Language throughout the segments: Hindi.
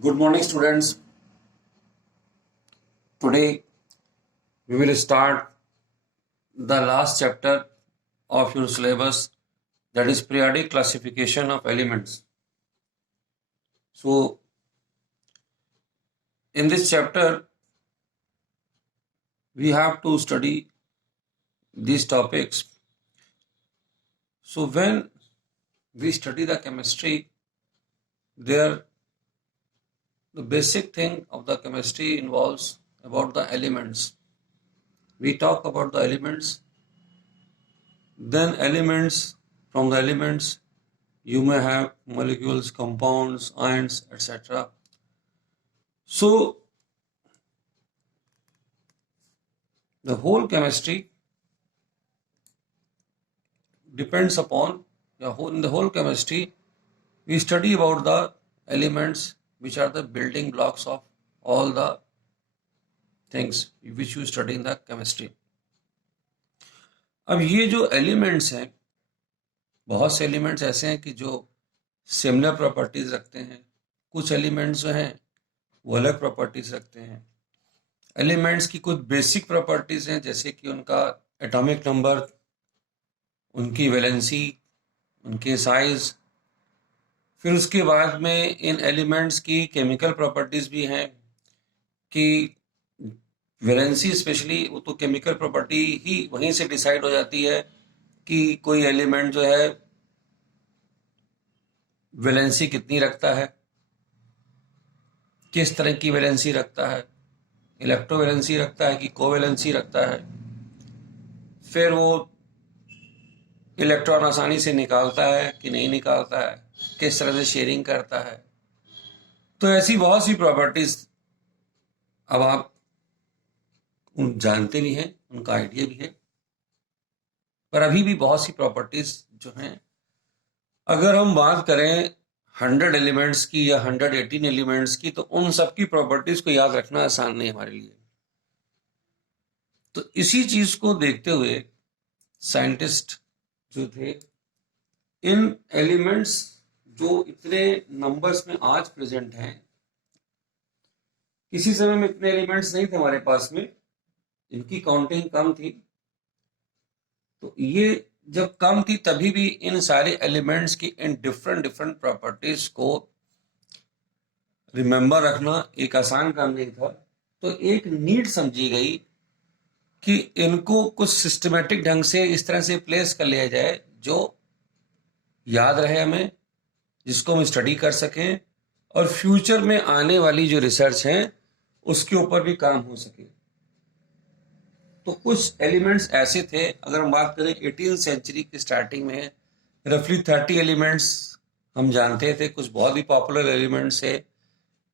Good morning, students. Today we will start the last chapter of your syllabus, that is periodic classification of elements. So, in this chapter, we have to study these topics. So, when we study the chemistry, the basic thing of the chemistry involves about the elements. We talk about the elements, then from the elements you may have molecules, compounds, ions, etc. So the whole chemistry depends upon in the whole chemistry we study about the elements which are the building blocks of all the things which you study in the chemistry. अब ये जो एलिमेंट्स हैं, बहुत से एलिमेंट्स ऐसे हैं कि जो सिमिलर प्रॉपर्टीज रखते हैं, कुछ एलिमेंट्स जो हैं वो अलग प्रॉपर्टीज रखते हैं. एलिमेंट्स की कुछ बेसिक प्रॉपर्टीज हैं जैसे कि उनका एटॉमिक नंबर, उनकी वैलेंसी, उनके साइज. फिर उसके बाद में इन एलिमेंट्स की केमिकल प्रॉपर्टीज भी हैं कि वैलेंसी स्पेशली वो तो केमिकल प्रॉपर्टी ही वहीं से डिसाइड हो जाती है कि कोई एलिमेंट जो है वैलेंसी कितनी रखता है, किस तरह की वैलेंसी रखता है, इलेक्ट्रोवैलेंसी रखता है कि कोवैलेंसी रखता है, फिर वो इलेक्ट्रॉन आसानी से निकालता है कि नहीं निकालता है, किस तरह से शेयरिंग करता है. तो ऐसी बहुत सी प्रॉपर्टीज अब आप जानते भी हैं, उनका आइडिया भी है, पर अभी भी बहुत सी प्रॉपर्टीज जो हैं, अगर हम बात करें 100 एलिमेंट्स की या 118 एलिमेंट्स की, तो उन सब की प्रॉपर्टीज को याद रखना आसान नहीं हमारे लिए. तो इसी चीज को देखते हुए साइंटिस्ट जो थे, इन एलिमेंट्स जो इतने नंबर्स में आज प्रेजेंट हैं, किसी समय में इतने एलिमेंट्स नहीं थे हमारे पास में, इनकी काउंटिंग कम थी. तो ये जब कम थी तभी भी इन सारे एलिमेंट्स की इन डिफरेंट प्रॉपर्टीज को रिमेंबर रखना एक आसान काम नहीं था. तो एक नीड समझी गई कि इनको कुछ सिस्टमेटिक ढंग से इस तरह से प्लेस कर लिया जाए जो याद रहे हमें, जिसको हम स्टडी कर सकें और फ्यूचर में आने वाली जो रिसर्च है उसके ऊपर भी काम हो सके. तो कुछ एलिमेंट्स ऐसे थे, अगर हम बात करें 18वीं सेंचुरी की स्टार्टिंग में रफली 30 एलिमेंट्स हम जानते थे. कुछ बहुत ही पॉपुलर एलिमेंट्स थे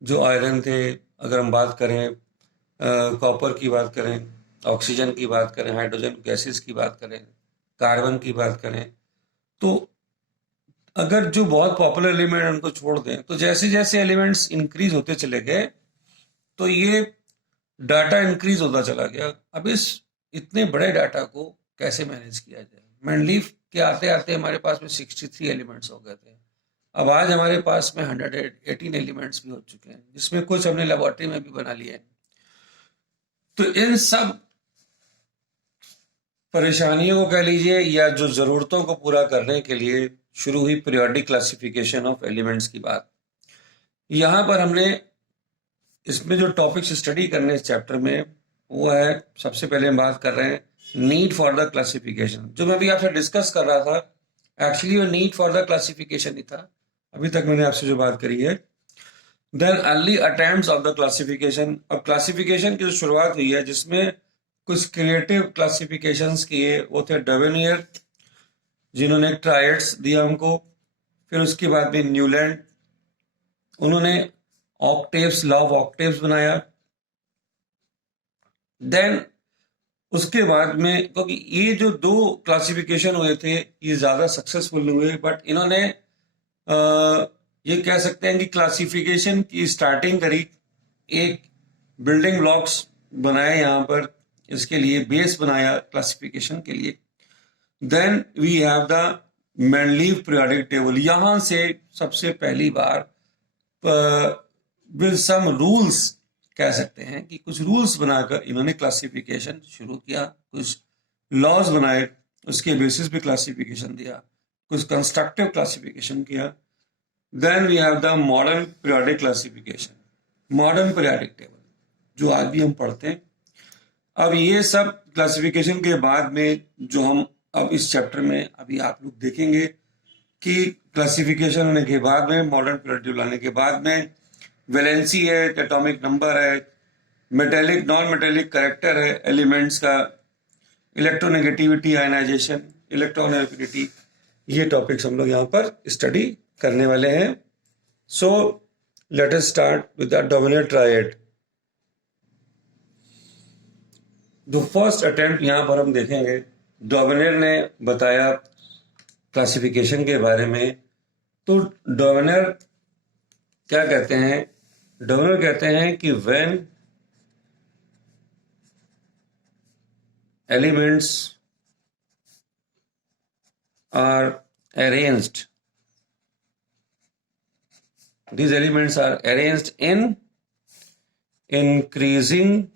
जो आयरन थे, अगर हम बात करें कॉपर की बात करें, ऑक्सीजन की बात करें, हाइड्रोजन गैसेस की बात करें, कार्बन की बात करें. तो अगर जो बहुत पॉपुलर एलिमेंट उनको छोड़ दें तो जैसे जैसे एलिमेंट्स इंक्रीज होते चले गए तो ये डाटा इंक्रीज होता चला गया. अब इस इतने बड़े डाटा को कैसे मैनेज किया जाए. मेंडलीफ के आते आते हमारे पास में 63 एलिमेंट्स हो गए थे. अब आज हमारे पास में 118 एलिमेंट्स भी हो चुके हैं, जिसमें कुछ हमने लेबोरेटरी में भी बना लिए हैं. तो इन सब परेशानियों को कह लीजिए या जो जरूरतों को पूरा करने के लिए शुरू हुई पीरियोडिक क्लासिफिकेशन ऑफ एलिमेंट्स की बात. यहां पर हमने इसमें जो टॉपिक्स स्टडी करने इस चैप्टर में वो है, सबसे पहले हम बात कर रहे हैं नीड फॉर द क्लासिफिकेशन. जो मैं भी आपसे डिस्कस कर रहा था, एक्चुअली वो नीड फॉर द क्लासिफिकेशन ही था अभी तक मैंने आपसे जो बात करी है. Then early attempts of the classification. अब क्लासिफिकेशन की जो शुरुआत हुई है जिसमें कुछ क्रिएटिव क्लासिफिकेशंस किए, वो थे डवेनियर जिन्होंने ट्रायड्स दिया हमको. फिर उसके बाद में न्यूलैंड, उन्होंने ऑक्टेव्स, लॉ ऑफ ऑक्टेव्स बनाया. देन उसके बाद में, क्योंकि ये जो दो क्लासिफिकेशन हुए थे ये ज्यादा सक्सेसफुल हुए, बट इन्होंने ये कह सकते हैं कि क्लासिफिकेशन की स्टार्टिंग करी, एक बिल्डिंग ब्लॉक्स बनाए यहाँ पर, इसके लिए बेस बनाया क्लासिफिकेशन के लिए. Then we have the Mendeleev periodic table. यहां से सबसे पहली बार विद सम रूल्स, कह सकते हैं कि कुछ रूल्स बनाकर इन्होंने क्लासिफिकेशन शुरू किया, कुछ लॉज बनाए, उसके बेसिस पे क्लासिफिकेशन दिया, कुछ कंस्ट्रक्टिव क्लासिफिकेशन किया. Then we have the modern periodic classification, modern periodic table, जो आज भी हम पढ़ते हैं. अब ये सब क्लासिफिकेशन के बाद में जो हम अब इस चैप्टर में अभी आप लोग देखेंगे कि क्लासिफिकेशन होने के बाद में, मॉडर्न पीरियोडिक लाने के बाद में वैलेंसी है, एटॉमिक नंबर है, मेटेलिक नॉन मेटेलिक करेक्टर है एलिमेंट्स का, इलेक्ट्रोनेगेटिविटी, आयनाइजेशन, इलेक्ट्रॉन एफिनिटी, ये टॉपिक्स हम लोग यहाँ पर स्टडी करने वाले हैं. So let us start with the dominate triad. जो फर्स्ट अटेम्प्ट यहाँ पर हम देखेंगे, डोमिनेर ने बताया क्लासिफिकेशन के बारे में. तो डोमिनेर क्या कहते हैं? डोमिनेर कहते हैं कि when elements are arranged, these elements are arranged in increasing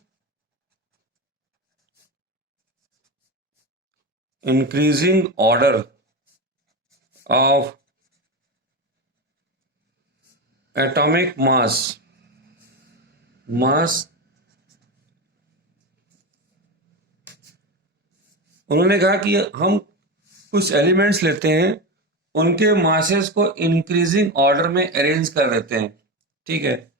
order of atomic mass. उन्होंने कहा कि हम कुछ एलिमेंट्स लेते हैं, उनके मासेस को इंक्रीजिंग ऑर्डर में अरेंज कर देते हैं. ठीक है,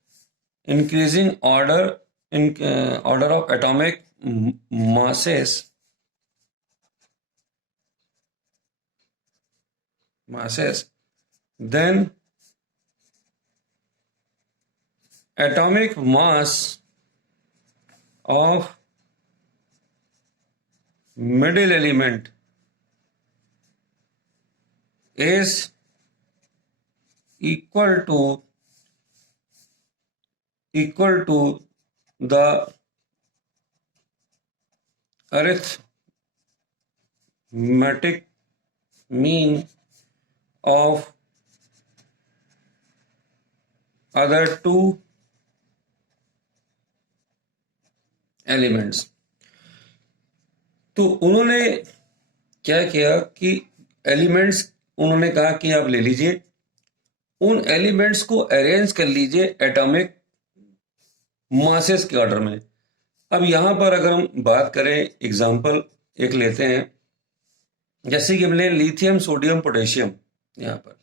increasing order of atomic masses, then atomic mass of middle element is equal to the arithmetic mean of other two elements. तो उन्होंने क्या किया कि एलिमेंट्स, उन्होंने कहा कि आप ले लीजिए, उन एलिमेंट्स को अरेंज कर लीजिए एटॉमिक मासेस के ऑर्डर में. अब यहां पर अगर हम बात करें, एग्जांपल एक लेते हैं, जैसे कि हमने लिथियम, सोडियम, पोटेशियम यहां पर.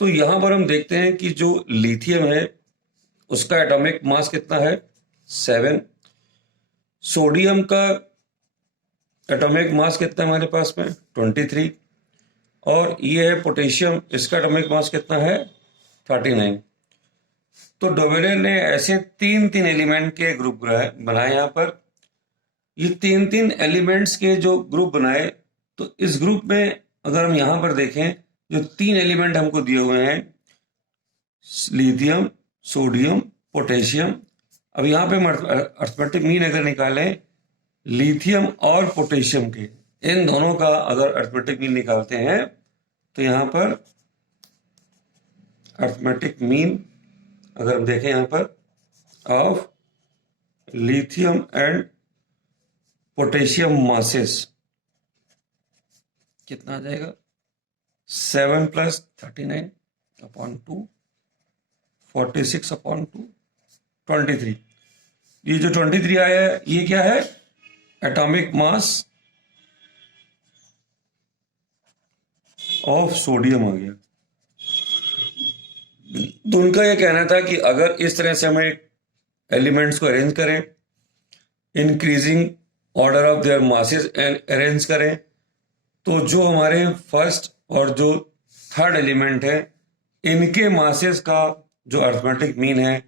तो यहां पर हम देखते हैं कि जो लिथियम है उसका एटॉमिक मास कितना है? 7. सोडियम का एटॉमिक मास कितना है हमारे पास में? 23. और ये है पोटेशियम, इसका एटॉमिक मास कितना है? 39. तो डोवेलेर ने ऐसे तीन एलिमेंट के ग्रुप बनाए यहाँ पर. ये तीन एलिमेंट्स के जो ग्रुप बनाए, तो इस ग्रुप में अगर हम यहाँ पर देखें, जो 3 एलिमेंट हमको दिए हुए हैं, लिथियम, सोडियम, पोटेशियम. अब यहाँ पे अर्थमेटिक मीन अगर निकालें लिथियम और पोटेशियम के, इन दोनों का अगर अर्थमेटिक मीन निकालते हैं, तो यहाँ पर अर्थमेटिक मीन अगर हम देखें यहाँ पर of lithium and potassium masses कितना आ जाएगा? 7 + 39/2, 46/2, 23. ये जो 23 आया है, ये क्या है? एटॉमिक मास ऑफ सोडियम आ गया. तो उनका यह कहना था कि अगर इस तरह से हमें एलिमेंट्स को अरेंज करें, increasing order of their masses arrange करें, तो जो हमारे फर्स्ट और जो थर्ड एलिमेंट है, इनके मासेस का जो अर्थमेटिक मीन है,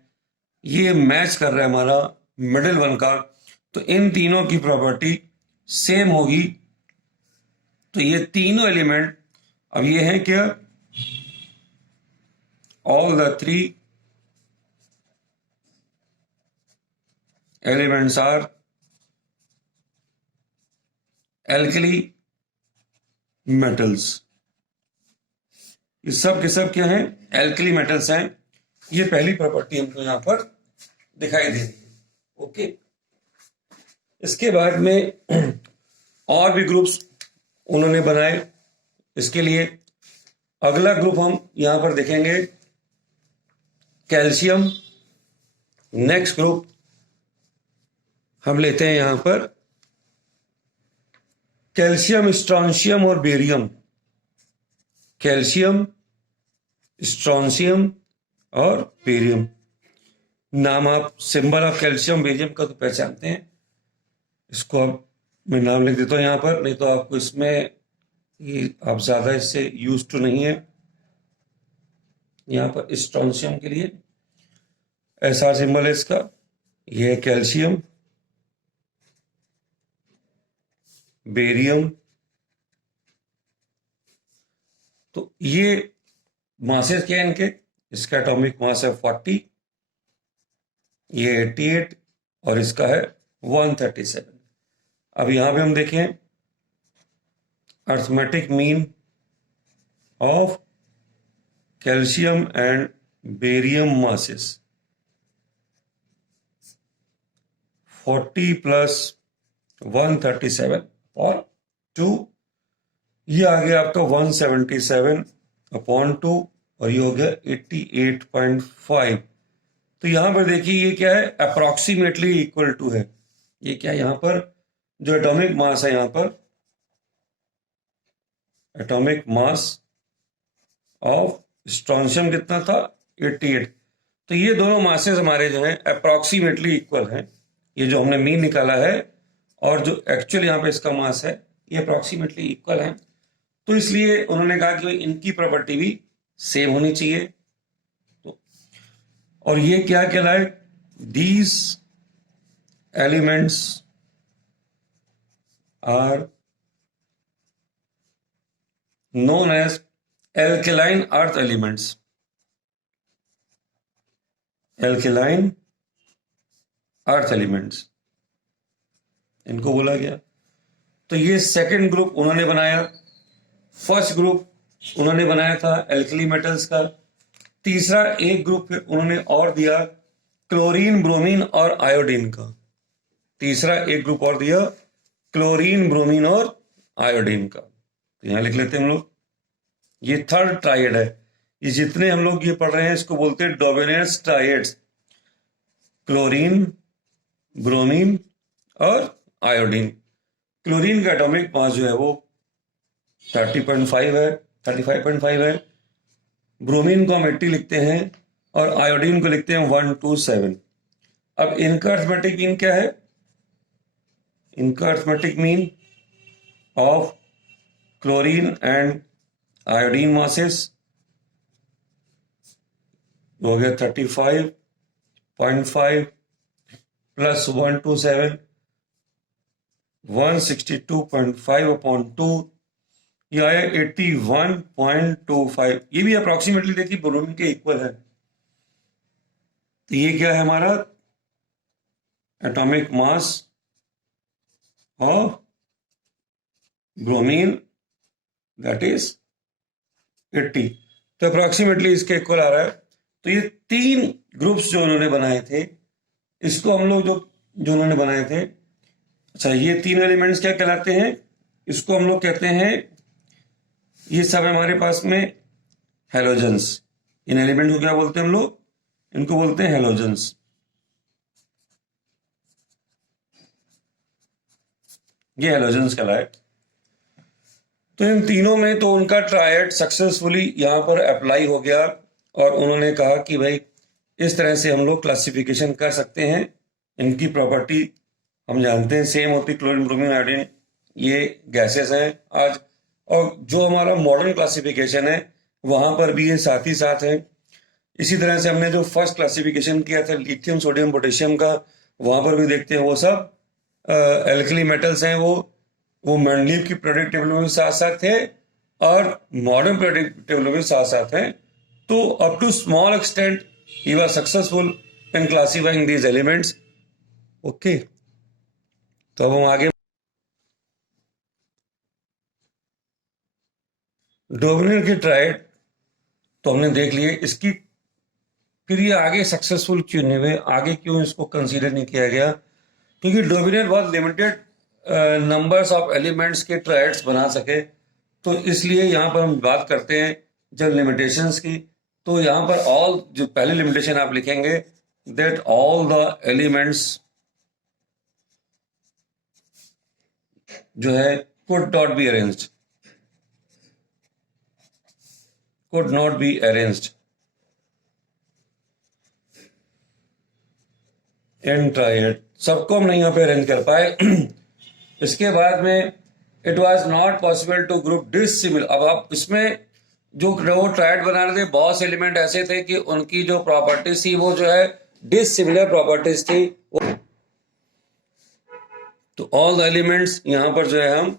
ये मैच कर रहा है हमारा मिडिल वन का. तो इन तीनों की प्रॉपर्टी सेम होगी. तो ये तीनों एलिमेंट अब ये है क्या? all the 3 elements are alkali metals. ये सब के सब क्या हैं? एल्कली मेटल्स हैं. ये पहली प्रॉपर्टी हमको यहाँ पर दिखाई दे रही है। ओके, इसके बाद में और भी ग्रुप्स उन्होंने बनाए। इसके लिए अगला ग्रुप हम यहां पर देखेंगे कैल्शियम। नेक्स्ट ग्रुप हम लेते हैं यहां पर कैल्शियम, स्ट्रॉन्शियम और बेरियम। कैल्शियम, स्ट्रॉन्शियम और बेरियम। नाम आप सिंबल ऑफ कैल्शियम बेरियम का तो पहचानते हैं। इसको अब मैं नाम लिख देता हूं यहां पर, नहीं तो आपको इसमें ये आप ज्यादा इससे यूज टू नहीं है। यहां पर स्ट्रॉन्शियम के लिए ऐसा सिंबल है इसका, ये है कैल्शियम, बेरियम। तो ये मासेस क्या है इनके, इसका एटॉमिक मास है 40, ये 88 और इसका है 137। अब यहां पे हम देखें arithmetic mean of calcium and barium masses 40 plus 137 और 2, ये आ गया आपका 177/2 और ये हो गया 88.5। तो यहां पर देखिए ये क्या है, अप्रोक्सीमेटली इक्वल टू है। ये क्या है, यहां पर जो एटॉमिक मास है, यहां पर एटॉमिक मास ऑफ स्ट्रॉन्शियम कितना था, 88। तो ये दोनों मासेस हमारे जो हैं अप्रोक्सीमेटली इक्वल हैं। ये जो हमने मीन निकाला है और जो एक्चुअल यहां पे इसका मास है, ये अप्रोक्सीमेटली इक्वल है। तो इसलिए उन्होंने कहा कि इनकी प्रॉपर्टी भी सेम होनी चाहिए। तो और ये क्या कहलाए, these elements are known as alkaline earth elements। alkaline earth elements इनको बोला गया। तो ये सेकंड ग्रुप उन्होंने बनाया। फर्स्ट ग्रुप उन्होंने बनाया था एल्कली मेटल्स का। तीसरा एक ग्रुप फिर उन्होंने और दिया क्लोरीन, ब्रोमीन और आयोडीन का। तीसरा एक ग्रुप और दिया क्लोरीन, ब्रोमीन और आयोडीन का। तो यहां लिख लेते हैं हम लोग, ये थर्ड ट्राइड है। ये जितने हम लोग ये पढ़ रहे हैं इसको बोलते हैं डोमिनेंस ट्राइड्स, क्लोरीन, ब्रोमीन और आयोडीन। क्लोरीन का एटॉमिक मास जो है वो 30.5 है, 35.5 है। ब्रोमीन को हम 80 लिखते हैं और आयोडीन को लिखते हैं 127। अब इनका अर्थमेटिक मीन क्या है, इनका arithmetic mean of chlorine and iodine masses हो गया 35.5 प्लस 127 162.5/2, ये आया 81.25। ये भी अप्रोक्सीमेटली देखिए ब्रोमीन के इक्वल है। तो ये क्या है हमारा atomic mass of bromine, that is 80। तो अप्रोक्सीमेटली इसके इक्वल आ रहा है। तो ये तीन ग्रुप्स जो उन्होंने बनाए थे, इसको हम लोग जो उन्होंने बनाए थे, अच्छा ये तीन एलिमेंट्स क्या कहलाते हैं, इसको हम लोग कहते हैं, ये सब हमारे पास में हेलोजेंस। इन एलिमेंट को क्या बोलते हैं हम लोग, इनको बोलते हैं हेलोजेंस। ये हेलोजेंस कहलाए। तो इन तीनों में तो उनका ट्रायड सक्सेसफुली यहां पर अप्लाई हो गया और उन्होंने कहा कि भाई इस तरह से हम लोग क्लासिफिकेशन कर सकते हैं। इनकी प्रॉपर्टी हम जानते हैं सेम होती, क्लोरीन, ब्रोमीन, आयोडीन ये गैसेस हैं आज। और जो हमारा मॉडर्न क्लासिफिकेशन है वहां पर भी ये साथ ही साथ है। इसी तरह से हमने जो फर्स्ट क्लासिफिकेशन किया था लिथियम, सोडियम, पोटेशियम का, वहां पर भी देखते हैं वो सब एल्कली मेटल्स हैं। वो मेंडलीव की पीरियोडिक टेबल में भी साथ साथ थे और मॉडर्न पीरियोडिक टेबल में भी साथ साथ हैं। तो up to small extent he was successful in classifying these elements. Okay, तो अब हम आगे डोमिनियर की ट्राइड तो हमने देख लिए। इसकी फिर ये आगे सक्सेसफुल क्यों नहीं हुए, आगे क्यों इसको कंसीडर नहीं किया गया? क्योंकि डोमिनियन बहुत लिमिटेड नंबर्स ऑफ एलिमेंट्स के ट्रायड्स बना सके। तो इसलिए यहाँ पर हम बात करते हैं जब लिमिटेशंस की, तो यहाँ पर ऑल, जो पहली लिमिटेशन आप लिखेंगे, दैट ऑल द एलिमेंट्स जो है could not be arranged, could not be arranged in triad, सबको हम नहीं यहाँ पे अरेंज कर पाए। इसके बाद में it was not possible to group dissimilar. अब आप इसमें जो वो ट्रायड बना रहे थे, बहुत से एलिमेंट ऐसे थे कि उनकी जो प्रॉपर्टीज थी वो जो है डिसिमिलर प्रॉपर्टीज थी। तो ऑल द एलिमेंट्स यहाँ पर जो है हम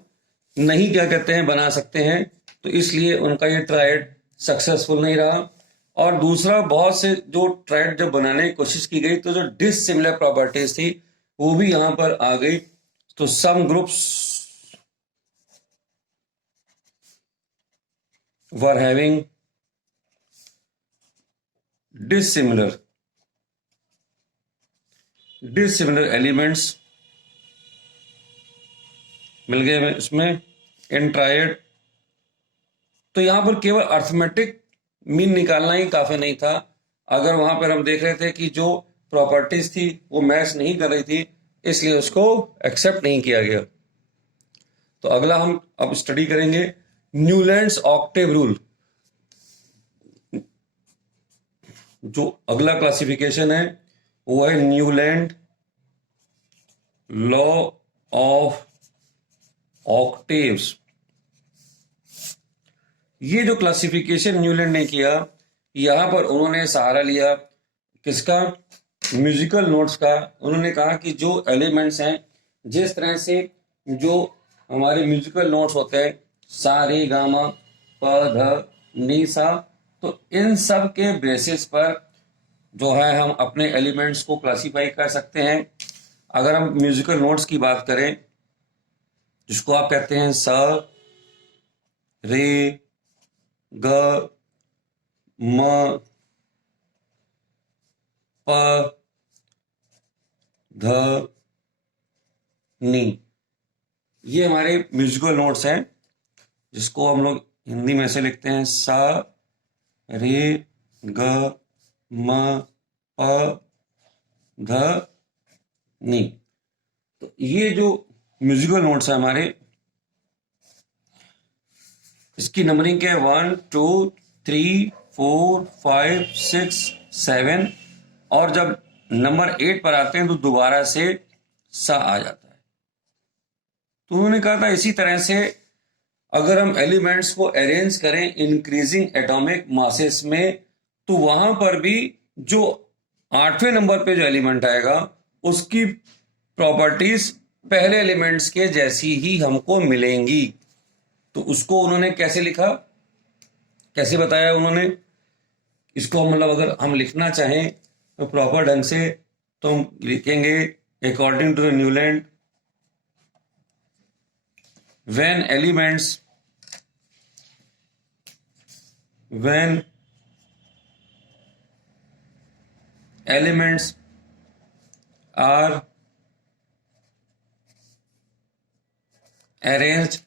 नहीं क्या कहते हैं बना सकते हैं, तो इसलिए उनका ये ट्रायड सक्सेसफुल नहीं रहा। और दूसरा, बहुत से जो ट्रायड जब बनाने की कोशिश की गई तो जो डिसिमिलर प्रॉपर्टीज थी वो भी यहां पर आ गई। तो some groups were having dissimilar elements मिल गए इसमें इन ट्रायड। तो यहां पर केवल अर्थमेटिक मीन निकालना ही काफी नहीं था। अगर वहां पर हम देख रहे थे कि जो प्रॉपर्टीज थी वो मैच नहीं कर रही थी, इसलिए उसको एक्सेप्ट नहीं किया गया। तो अगला हम अब स्टडी करेंगे न्यूलैंड्स ऑक्टेव रूल। जो अगला क्लासिफिकेशन है वो है न्यूलैंड लॉ ऑफ ऑक्टेव्स। ये जो क्लासिफिकेशन न्यूलैंड ने किया, यहां पर उन्होंने सहारा लिया किसका? म्यूजिकल नोट्स का। उन्होंने कहा कि जो एलिमेंट्स हैं, जिस तरह से जो हमारे म्यूजिकल नोट्स होते हैं, सा रे गा मा प ध नी सा, तो इन सब के बेसिस पर जो है हम अपने एलिमेंट्स को क्लासीफाई कर सकते हैं। अगर हम म्यूजिकल नोट्स की बात करें, जिसको आप कहते हैं सा रे ग म प ध नी, ये हमारे म्यूजिकल नोट्स हैं, जिसको हम लोग हिंदी में से लिखते हैं सा रे ग म प ध नी। तो ये जो म्यूजिकल नोट्स है हमारे, इसकी नंबरिंग है 1 2 3 4 5 6 7, और जब नंबर 8 पर आते हैं तो दोबारा से सा आ जाता है। तो उन्होंने कहा था इसी तरह से अगर हम एलिमेंट्स को अरेंज करें इंक्रीजिंग एटॉमिक मासेस में, तो वहां पर भी जो 8वें नंबर पे जो एलिमेंट आएगा उसकी प्रॉपर्टीज पहले एलिमेंट्स के जैसी ही हमको मिलेंगी। तो उसको उन्होंने कैसे लिखा, कैसे बताया उन्होंने इसको? मतलब अगर हम लिखना चाहें तो प्रॉपर ढंग से, तो हम लिखेंगे according to the Newland, when elements are arranged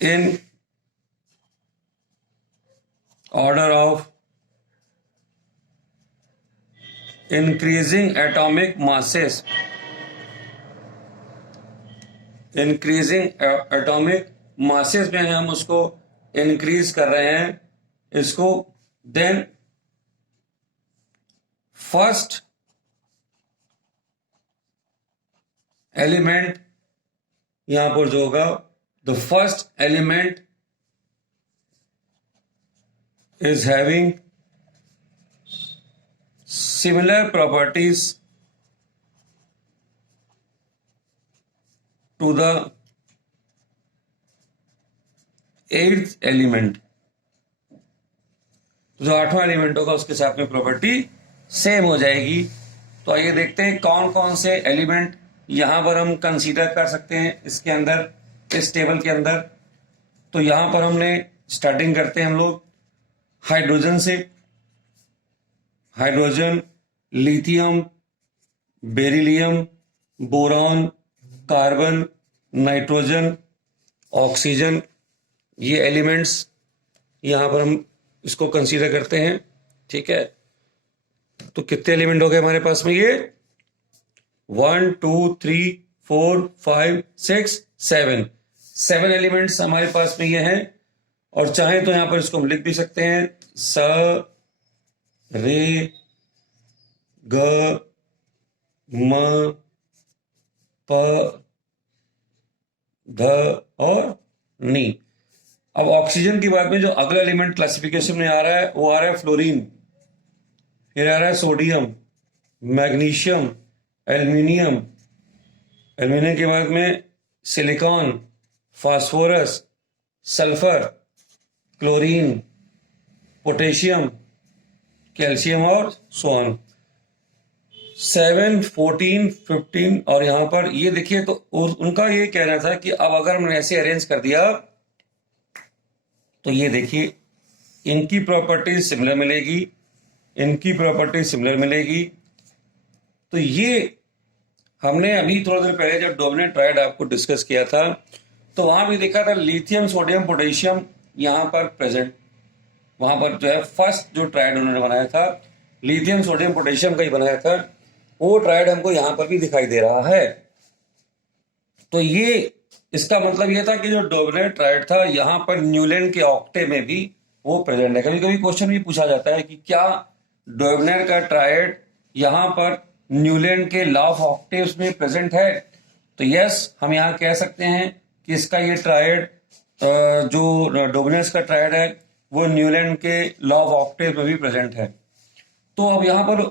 in order of increasing atomic masses, में हम उसको इंक्रीज कर रहे हैं इसको, देन फर्स्ट एलिमेंट यहां पर जो होगा, the first element is having similar properties to the 8th element. तो जो 8वां एलिमेंट होगा उसके साथ में प्रॉपर्टी सेम हो जाएगी। तो आइए देखते हैं कौन कौन से एलिमेंट यहां पर हम कंसीडर कर सकते हैं इसके अंदर, इस टेबल के अंदर। तो यहां पर हमने स्टार्टिंग करते हैं हम लोग हाइड्रोजन से। Hydrogen, lithium, beryllium, boron, carbon, nitrogen, oxygen, ये एलिमेंट्स यहां पर हम इसको कंसीडर करते हैं। ठीक है, तो कितने एलिमेंट हो गए हमारे पास में? ये 1 2 3 4 5 6 7 एलिमेंट्स हमारे पास में ये हैं। और चाहे तो यहां पर इसको हम लिख भी सकते हैं, स रे ग म प ध और नी। अब ऑक्सीजन की बात में जो अगला एलिमेंट क्लासिफिकेशन में आ रहा है वो आ रहा है फ्लोरीन, फिर आ रहा है सोडियम, मैग्नीशियम, एल्यूमिनियम, एल्यूमिनियम के बाद में silicon, phosphorus, sulphur, chlorine, potassium, calcium और सो ऑन। 7 14 15 और यहां पर ये देखिए, तो उनका ये कहना था कि अब अगर हमने ऐसे अरेंज कर दिया तो ये देखिए इनकी प्रॉपर्टी सिमिलर मिलेगी, इनकी प्रॉपर्टी सिमिलर मिलेगी। तो ये हमने अभी थोड़ा देर पहले जब डोमिनेंट ट्रायड आपको डिस्कस किया था तो वहां भी देखा था लिथियम, सोडियम, पोटेशियम यहां पर प्रेजेंट। वहां पर जो है फर्स्ट जो ट्रायड उन्होंने बनाया था लिथियम, सोडियम, पोटेशियम का ही बनाया था, वो ट्रायड हमको यहां पर भी दिखाई दे रहा है। तो ये इसका मतलब ये था कि जो डोमिनेंट ट्रायड था यहां पर न्यूलैंड के ऑक्टेव में भी वो प्रेजेंट है। कभी कभी क्वेश्चन भी पूछा जाता है कि क्या डोमिनेंट का ट्रायड यहां पर न्यूलैंड के लॉ ऑफ ऑक्टेव्स में प्रेजेंट है? तो यस, हम यहां कह सकते हैं कि इसका ये ट्रायड जो डोमिनेंस का ट्रायड है वो न्यूलैंड के लॉ ऑफ ऑक्टेव में भी प्रेजेंट है। तो अब यहां पर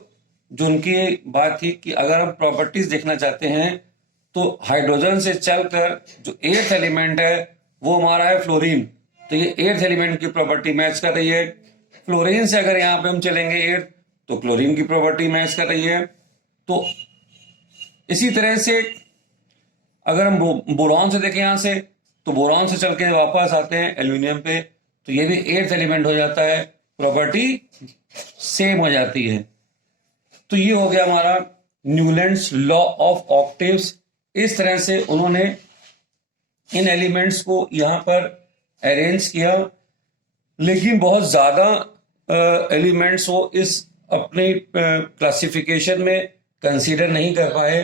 जो उनकी बात थी कि अगर हम प्रॉपर्टीज देखना चाहते हैं तो हाइड्रोजन से चलकर जो एर्थ एलिमेंट है वो हमारा है फ्लोरीन। तो ये एर्थ एलिमेंट की प्रॉपर्टी मैच कर रही है। फ्लोरीन से अगर यहाँ पे हम चलेंगे एर्थ तो क्लोरीन की प्रॉपर्टी मैच कर रही है। तो इसी तरह से अगर हम बोरॉन से देखें यहां से तो बोरॉन से चल के वापस आते हैं एल्यूमिनियम पे तो ये भी एर्थ एलिमेंट हो जाता है, प्रॉपर्टी सेम हो जाती है। तो ये हो गया हमारा न्यूलैंड्स लॉ ऑफ ऑक्टेव्स। इस तरह से उन्होंने इन एलिमेंट्स को यहां पर अरेंज किया, लेकिन बहुत ज्यादा एलिमेंट्स वो इस अपने क्लासिफिकेशन में कंसीडर नहीं कर पाए।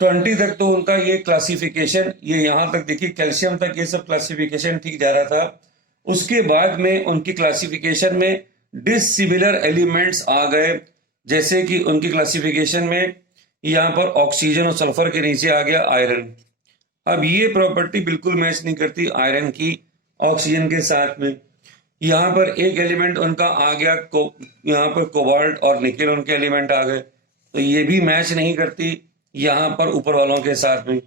20 तक तो उनका ये क्लासिफिकेशन, ये यहां तक देखिए कैल्शियम तक ये सब क्लासिफिकेशन ठीक जा रहा था। उसके बाद में उनकी क्लासिफिकेशन में डिसिमिलर एलिमेंट्स आ गए, जैसे कि उनकी क्लासिफिकेशन में यहां पर ऑक्सीजन और सल्फर के नीचे आ गया आयरन। अब ये प्रॉपर्टी बिल्कुल मैच नहीं करती आयरन की ऑक्सीजन के साथ में। यहां पर एक एलिमेंट उनका आ गया यहां पर कोबाल्ट और निकेल उनके एलिमेंट आ गए, तो ये भी मैच नहीं करती यहां पर ऊपर वालों के साथ में,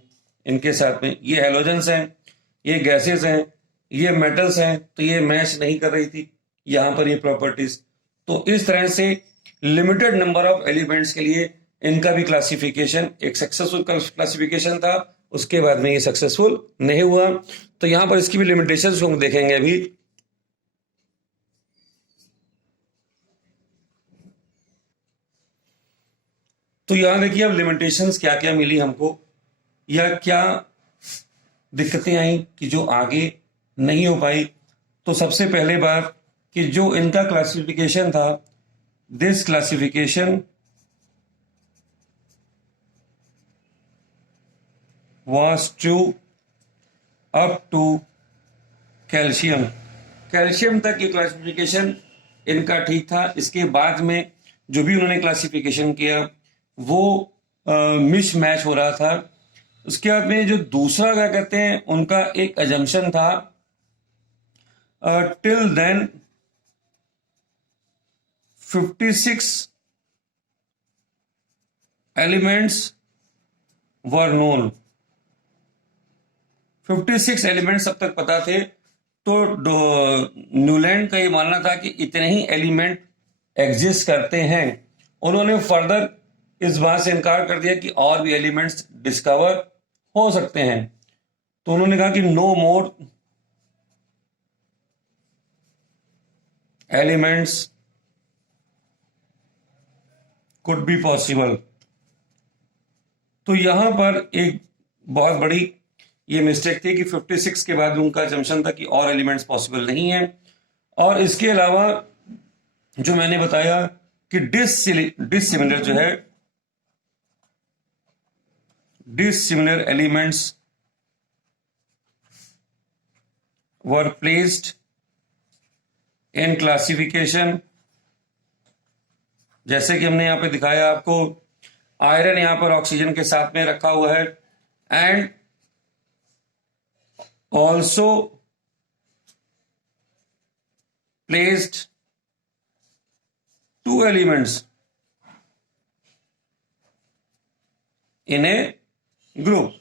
इनके साथ में। ये हेलोजेंस हैं, ये गैसेस हैं, ये मेटल्स हैं, तो ये मैच नहीं कर रही थी यहां पर ये प्रॉपर्टीज। तो इस तरह से लिमिटेड नंबर ऑफ एलिमेंट्स के लिए इनका भी क्लासिफिकेशन एक सक्सेसफुल क्लासिफिकेशन था, उसके बाद में ये सक्सेसफुल नहीं हुआ। तो यहां पर इसकी भी लिमिटेशंस को हम देखेंगे अभी। तो यहां देखिए अब लिमिटेशंस क्या क्या मिली हमको या क्या दिक्कतें आई कि जो आगे नहीं हो पाई। तो सबसे पहले बात कि जो इनका क्लासिफिकेशन था, this classification was to up to calcium. Calcium तक ये क्लासिफिकेशन इनका ठीक था। इसके बाद में जो भी उन्होंने क्लासिफिकेशन किया वो मिस मैच हो रहा था। उसके बाद में जो दूसरा क्या कहते हैं उनका एक अजम्पशन था, till then 56 elements were known. 56 elements अब तक पता थे। तो न्यूलैंड का ये मानना था कि इतने ही एलिमेंट एग्जिस्ट करते हैं। उन्होंने फर्दर इस बात से इनकार कर दिया कि और भी एलिमेंट्स डिस्कवर हो सकते हैं। तो उन्होंने कहा कि no more elements could be possible। तो यहां पर एक बहुत बड़ी ये मिस्टेक थी कि 56 के बाद उनका जंक्शन था कि और एलिमेंट्स पॉसिबल नहीं है। और इसके अलावा जो मैंने बताया कि डिसिमिलर जो है, dissimilar elements were placed in classification. जैसे कि हमने यहां पे दिखाया आपको, आयरन यहां पर ऑक्सीजन के साथ में रखा हुआ है, and also placed 2 elements in A group.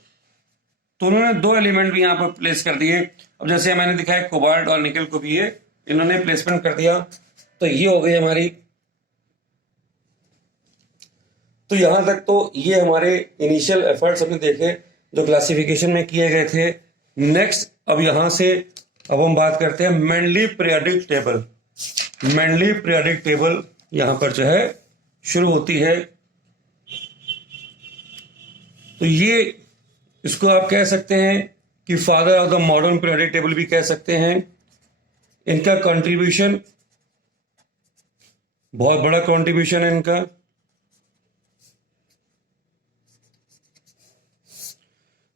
तो उन्होंने 2 एलिमेंट भी यहां पर प्लेस कर दिए। अब जैसे मैंने दिखाया कोबाल्ट और निकल को भी ये इन्होंने प्लेसमेंट कर दिया। तो ये हो गई हमारी, तो यहां तक तो ये हमारे इनिशियल एफर्ट्स हमने देखे जो क्लासिफिकेशन में किए गए थे। नेक्स्ट अब यहां से अब हम बात करते हैं Mendeley periodic table. Mendeley periodic table यहां पर जो है शुरू होती है। तो ये इसको आप कह सकते हैं कि father of the modern periodic table भी कह सकते हैं। इनका कंट्रीब्यूशन, बहुत बड़ा कंट्रीब्यूशन है इनका।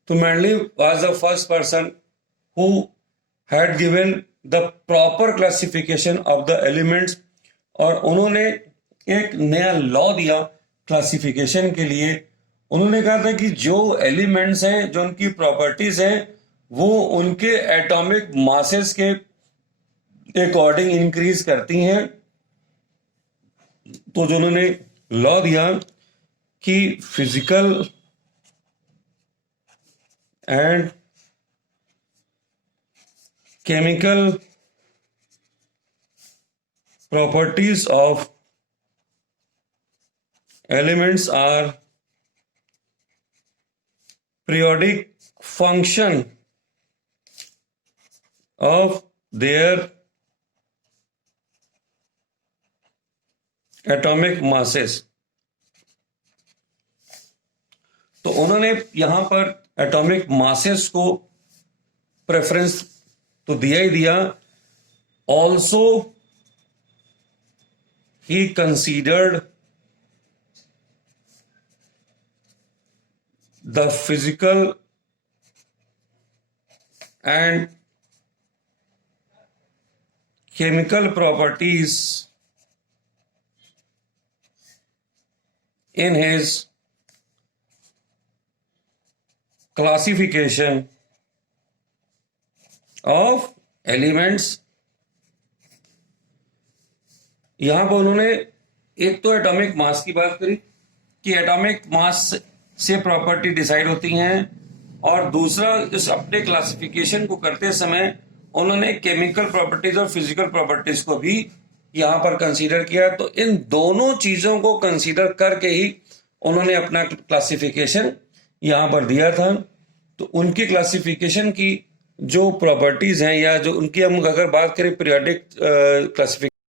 तो Mendeley was the first person who had given the proper classification of the elements, और उन्होंने एक नया लॉ दिया क्लासिफिकेशन के लिए। उन्होंने कहा था कि जो एलिमेंट्स हैं, जो उनकी प्रॉपर्टीज हैं, वो उनके एटॉमिक मासेस के अकॉर्डिंग इंक्रीज करती हैं। तो जो उन्होंने लॉ दिया कि physical and chemical properties of elements are periodic function of their atomic masses। तो उन्होंने यहां पर एटॉमिक मासेस को प्रेफरेंस तो दिया ही दिया, also he considered the physical and chemical properties in his classification of elements। यहां पर उन्होंने एक तो एटॉमिक मास की बात करी कि एटॉमिक मास से प्रॉपर्टी डिसाइड होती हैं, और दूसरा इस अपने क्लासिफिकेशन को करते समय उन्होंने केमिकल प्रॉपर्टीज और फिजिकल प्रॉपर्टीज को भी यहां पर कंसीडर किया। तो इन दोनों चीजों को कंसीडर करके ही उन्होंने अपना क्लासिफिकेशन यहां पर दिया था। तो उनकी क्लासिफिकेशन की जो प्रॉपर्टीज हैं, या जो उनकी हम अगर बात करें पीरियोडिक क्लासिफिकेशन